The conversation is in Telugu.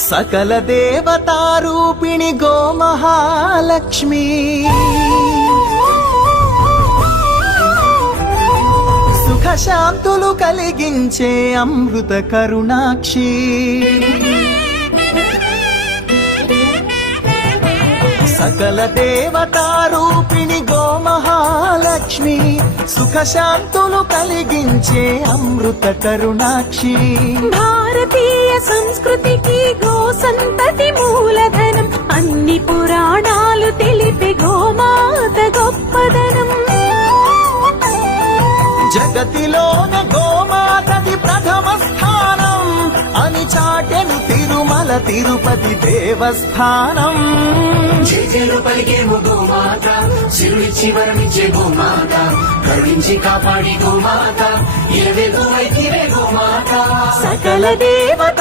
సకల దేవతారూపిణి గోమహాలక్ష్మి సుఖ శాంతులు కలిగించే అమృత కరుణాక్షి సకల దేవతారూపిణి గోమహాలక్ష్మి సుఖ శాంతులు కలిగించే అమృత కరుణాక్షి భారతీయ సంస్కృతికి గో సంతతి మూలధనం అన్ని పురాణాలు తెలిపే గోమాత గొప్పదనం జగతిలోన గోమాతది ప్రథమ స్థానం అని చాటెను తిరుమల తిరుపతి దేవస్థానం జేజేలు పలికేమో గోమాత శివుడిచ్చి వరమిచ్చే గోమాత కరుణించి కాపాడి గోమాత ఇలవే గోమాత సకల దేవత